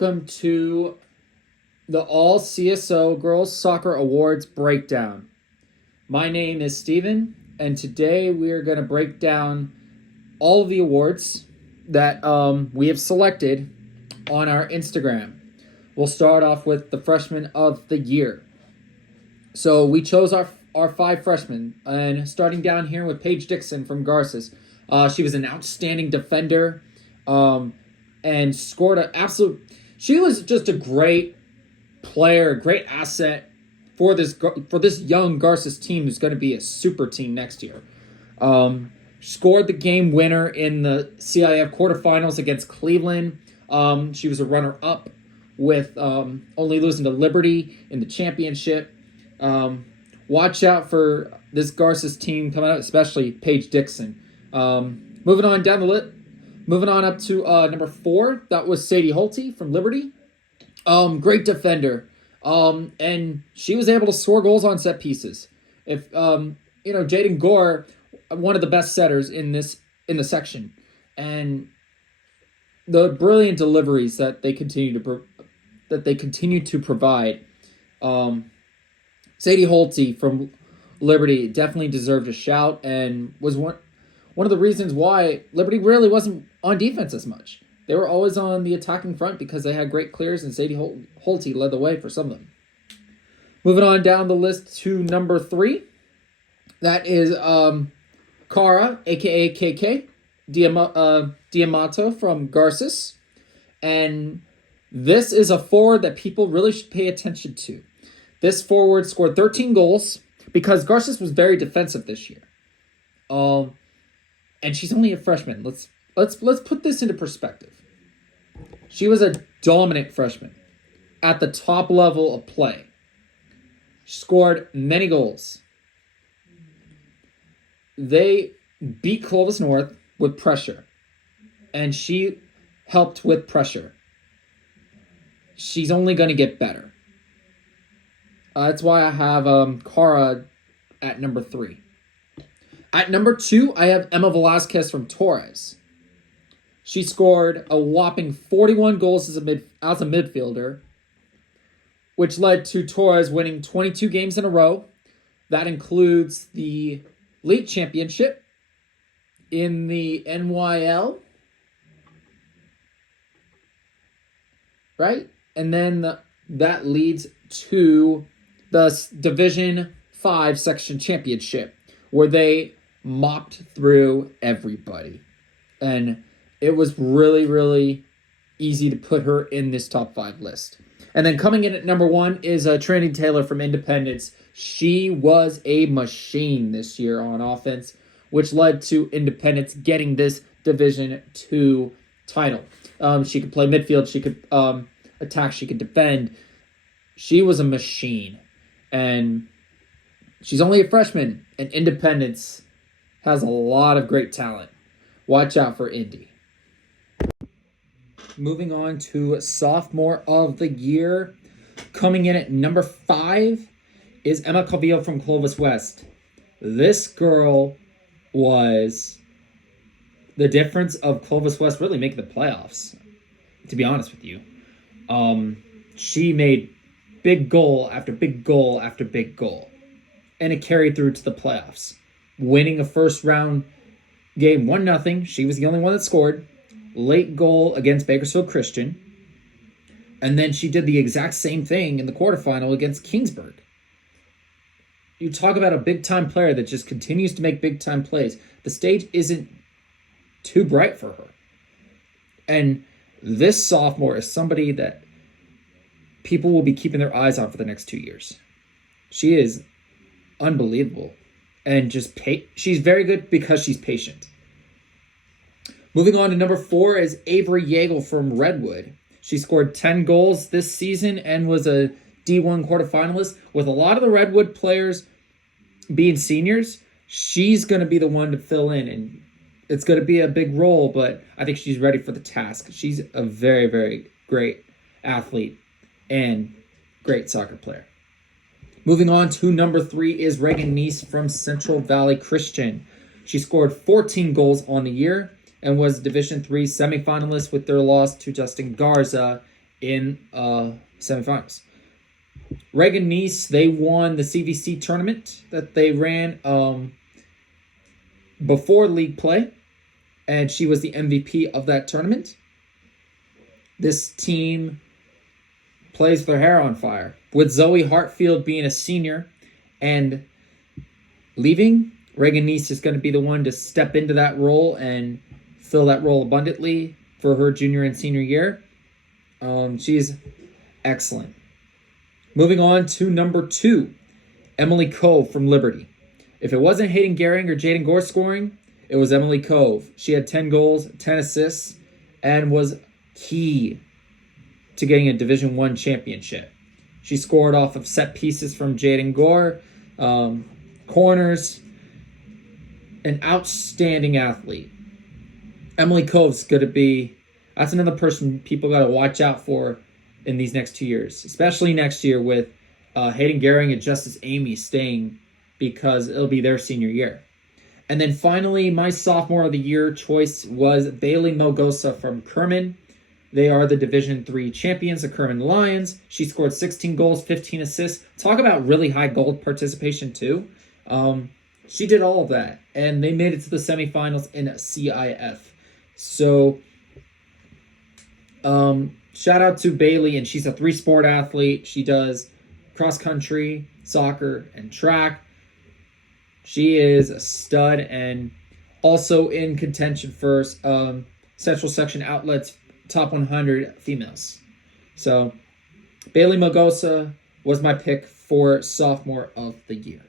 welcome to the All CSO Girls Soccer Awards breakdown. My name is Steven, and today we are going to break down all of the awards that we have selected on our Instagram. We'll start off with the Freshman of the Year. So we chose our 5 freshmen, and starting down here with Paige Dixon from Garces. She was an outstanding defender, and scored an absolute... She was just a great player, a great asset for this young Garces team who's going to be a super team next year. Scored the game winner in the CIF quarterfinals against Cleveland. She was a runner-up with only losing to Liberty in the championship. Watch out for this Garces team coming out, especially Paige Dixon. Moving on down the list. Moving on up to number 4, that was Sadie Holte from Liberty. Great defender. And she was able to score goals on set pieces. If Jaden Gore, one of the best setters in the section, and the brilliant deliveries that they continue to provide. Sadie Holte from Liberty definitely deserved a shout and was one of the reasons why Liberty really wasn't on defense as much. They were always on the attacking front because they had great clears, and Sadie Holte led the way for some of them. Moving on down the list to number 3. That is Cara, a.k.a. KK, Diamato from Garces. And this is a forward that people really should pay attention to. This forward scored 13 goals because Garces was very defensive this year. And she's only a freshman. Let's put this into perspective. She was a dominant freshman at the top level of play. She scored many goals. They beat Clovis North with pressure, and she helped with pressure. She's only going to get better. That's why I have Cara at number 3. At number 2, I have Emma Velasquez from Torres. She scored a whopping 41 goals as a midfielder, which led to Torres winning 22 games in a row. That includes the league championship in the NYL, right? And then that leads to the Division 5 section championship, where they mopped through everybody. And it was really, really easy to put her in this top 5 list. And then coming in at number 1 is Trinity Taylor from Independence. She was a machine this year on offense, which led to Independence getting this Division 2 title. She could play midfield, she could attack, she could defend. She was a machine. And she's only a freshman, and Independence has a lot of great talent. Watch out for Indy. Moving on to Sophomore of the Year. Coming in at number 5 is Emma Calvillo from Clovis West. This girl was the difference of Clovis West really making the playoffs, to be honest with you. She made big goal after big goal after big goal, and it carried through to the playoffs. Winning a first round game 1-0. She was the only one that scored. Late goal against Bakersfield Christian. And then she did the exact same thing in the quarterfinal against Kingsburg. You talk about a big-time player that just continues to make big-time plays. The stage isn't too bright for her. And this sophomore is somebody that people will be keeping their eyes on for the next 2 years. She is unbelievable. And just she's very good because she's patient. Moving on to number 4 is Avery Yeagle from Redwood. She scored 10 goals this season and was a D1 quarterfinalist. With a lot of the Redwood players being seniors, she's going to be the one to fill in, and it's going to be a big role, but I think she's ready for the task. She's a very, very great athlete and great soccer player. Moving on to number 3 is Reagan Neese from Central Valley Christian. She scored 14 goals on the year and was Division III semifinalist with their loss to Justin Garza in semifinals. Reagan Nice, they won the CVC tournament that they ran before league play, and she was the MVP of that tournament. This team plays their hair on fire. With Zoe Hartfield being a senior and leaving, Reagan Nice is going to be the one to step into that role and fill that role abundantly for her junior and senior year. She's excellent. Moving on to number 2, Emily Cove from Liberty. If it wasn't Hayden Gehring or Jaden Gore scoring, it was Emily Cove. She had 10 goals, 10 assists, and was key to getting a Division I championship. She scored off of set pieces from Jaden Gore, corners, an outstanding athlete. Emily Cove's going to be, that's another person people got to watch out for in these next 2 years, especially next year with Hayden Gehring and Justice Amy staying because it'll be their senior year. And then finally, my sophomore of the year choice was Bailey Melgosa from Kerman. They are the Division III champions, the Kerman Lions. She scored 16 goals, 15 assists. Talk about really high goal participation too. She did all of that, and they made it to the semifinals in CIF. So, shout out to Bailey, and she's a 3-sport athlete. She does cross country, soccer, and track. She is a stud and also in contention for Central Section Outlet's Top 100 females. So, Bailey Melgosa was my pick for sophomore of the year.